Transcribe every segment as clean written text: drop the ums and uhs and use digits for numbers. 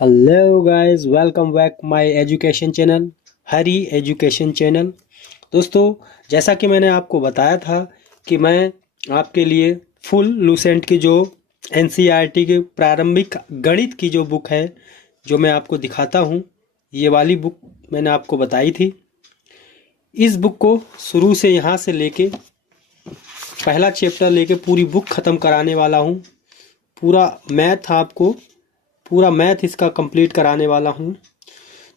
Hello guys, welcome back my education channel Hari education channel. दोस्तों, जैसा कि मैंने आपको बताया था कि मैं आपके लिए फुल लूसेंट की जो एनसीईआरटी की प्रारंभिक गणित की जो बुक है जो मैं आपको दिखाता हूँ, ये वाली बुक मैंने आपको बताई थी। इस बुक को शुरू से यहाँ से लेके पहला चैप्टर लेके पूरी बुक ख़त्म कराने वाला हूँ। पूरा मैथ इसका कंप्लीट कराने वाला हूँ।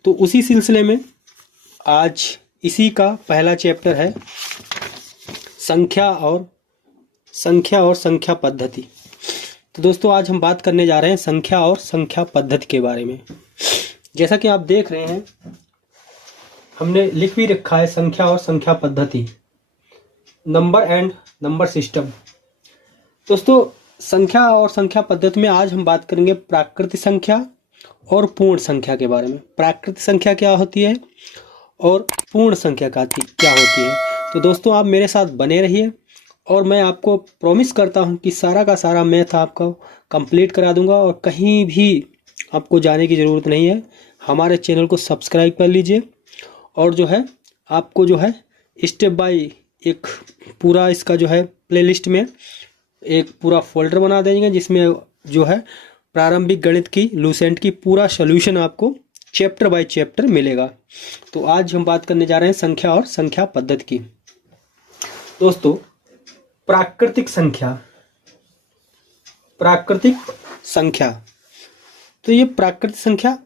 तो उसी सिलसिले में आज इसी का पहला चैप्टर है संख्या और संख्या पद्धति। तो दोस्तों, आज हम बात करने जा रहे हैं संख्या और संख्या पद्धति के बारे में। जैसा कि आप देख रहे हैं, हमने लिख भी रखा है संख्या और संख्या पद्धति, नंबर एंड नंबर सिस्टम। दोस्तों, संख्या और संख्या पद्धति में आज हम बात करेंगे प्राकृतिक संख्या और पूर्ण संख्या के बारे में। प्राकृतिक संख्या क्या होती है और पूर्ण संख्या क्या होती है। तो दोस्तों, आप मेरे साथ बने रहिए और मैं आपको प्रॉमिस करता हूं कि सारा का सारा मैथ आपको कंप्लीट करा दूंगा और कहीं भी आपको जाने की ज़रूरत नहीं है। हमारे चैनल को सब्सक्राइब कर लीजिए और जो है आपको जो है स्टेप बाय एक पूरा इसका जो है प्लेलिस्ट में एक पूरा फोल्डर बना देंगे जिसमें जो है प्रारंभिक गणित की लूसेंट की पूरा सॉल्यूशन आपको चैप्टर बाय चैप्टर मिलेगा। तो आज हम बात करने जा रहे हैं संख्या और संख्या पद्धति की। दोस्तों, प्राकृतिक संख्या तो ये प्राकृतिक संख्या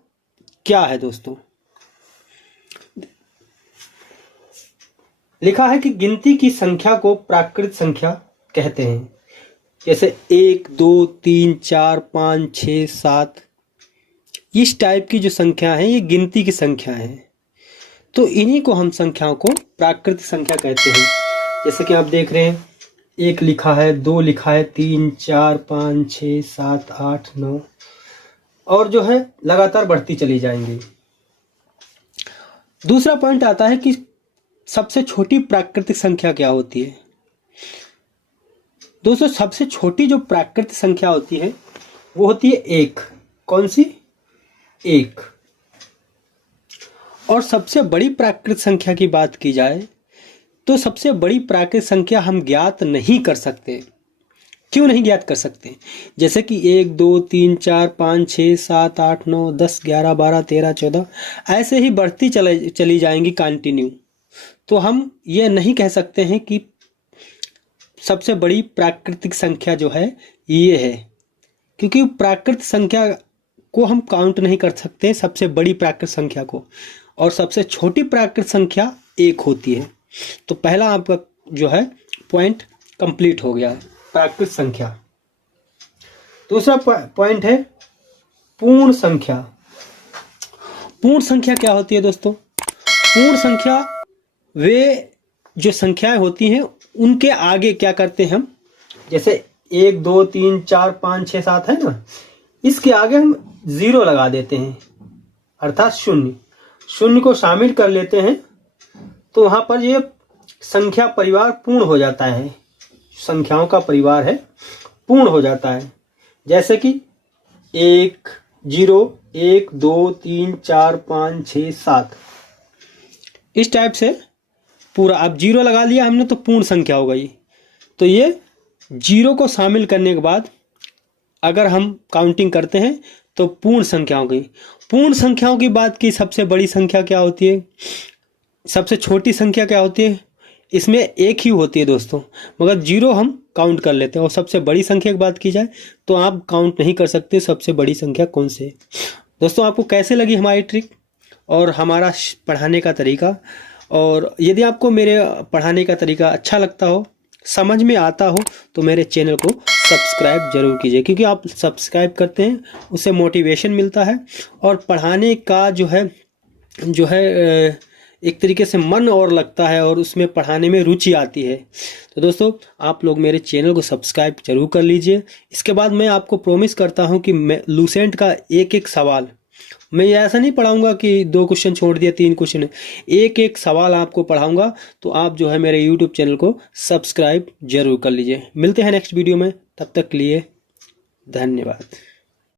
क्या है दोस्तों? लिखा है कि गिनती की संख्या को प्राकृतिक संख्या कहते हैं। जैसे 1, 2, 3, 4, 5, 6, 7 इस टाइप की जो संख्या है ये गिनती की संख्या है। तो इन्हीं को हम संख्याओं को प्राकृतिक संख्या कहते हैं। जैसे कि आप देख रहे हैं, 1 लिखा है, 2 लिखा है, 3, 4, 5, 6, 7, 8, 9 और जो है लगातार बढ़ती चली जाएंगी। दूसरा पॉइंट आता है कि सबसे छोटी प्राकृतिक संख्या क्या होती है। दोस्तों, सबसे छोटी जो प्राकृतिक संख्या होती है वो होती है 1। कौन सी? 1। और सबसे बड़ी प्राकृतिक संख्या की बात की जाए तो सबसे बड़ी प्राकृतिक संख्या हम ज्ञात नहीं कर सकते। क्यों नहीं ज्ञात कर सकते? जैसे कि 1, 2, 3, 4, 5, 6, 7, 8, 9, 10, 11, 12, 13, 14 ऐसे ही बढ़ती चली जाएंगी कंटिन्यू। तो हम ये नहीं कह सकते हैं कि सबसे बड़ी प्राकृतिक संख्या जो है ये है, क्योंकि प्राकृतिक संख्या को हम काउंट नहीं कर सकते सबसे बड़ी प्राकृतिक संख्या को, और सबसे छोटी प्राकृतिक संख्या 1 होती है। तो पहला आपका जो है पॉइंट कंप्लीट हो गया है, प्राकृतिक संख्या। दूसरा पॉइंट है पूर्ण संख्या। पूर्ण संख्या क्या होती है दोस्तों? पूर्ण संख्या वे जो संख्याएं होती हैं उनके आगे क्या करते हैं हम, जैसे 1, 2, 3, 4, 5, 6, 7 है ना, इसके आगे हम 0 लगा देते हैं, अर्थात शून्य को शामिल कर लेते हैं। तो वहां पर ये संख्या परिवार पूर्ण हो जाता है, संख्याओं का परिवार है पूर्ण हो जाता है। जैसे कि 1, 0, 1, 2, 3, 4, 5, 6, 7 इस टाइप से पूरा। अब 0 लगा लिया हमने तो पूर्ण संख्या हो गई। तो ये 0 को शामिल करने के बाद अगर हम काउंटिंग करते हैं तो पूर्ण संख्या हो गई। पूर्ण संख्याओं की बात की, सबसे बड़ी संख्या क्या होती है, सबसे छोटी संख्या क्या होती है? इसमें 1 ही होती है दोस्तों, मगर 0 हम काउंट कर लेते हैं। और सबसे बड़ी संख्या की बात की जाए तो आप काउंट नहीं कर सकते सबसे बड़ी संख्या कौन सी है। दोस्तों, आपको कैसे लगी हमारी ट्रिक और हमारा पढ़ाने का तरीका? और यदि आपको मेरे पढ़ाने का तरीका अच्छा लगता हो, समझ में आता हो, तो मेरे चैनल को सब्सक्राइब जरूर कीजिए, क्योंकि आप सब्सक्राइब करते हैं उससे मोटिवेशन मिलता है और पढ़ाने का जो है एक तरीके से मन और लगता है और उसमें पढ़ाने में रुचि आती है। तो दोस्तों, आप लोग मेरे चैनल को सब्सक्राइब जरूर कर लीजिए। इसके बाद मैं आपको प्रॉमिस करता हूँ कि मैं लूसेंट का एक सवाल, मैं ऐसा नहीं पढ़ाऊंगा कि 2 क्वेश्चन छोड़ दिया, 3 क्वेश्चन, एक सवाल आपको पढ़ाऊंगा। तो आप जो है मेरे यूट्यूब चैनल को सब्सक्राइब जरूर कर लीजिए। मिलते हैं नेक्स्ट वीडियो में, तब तक के लिए धन्यवाद।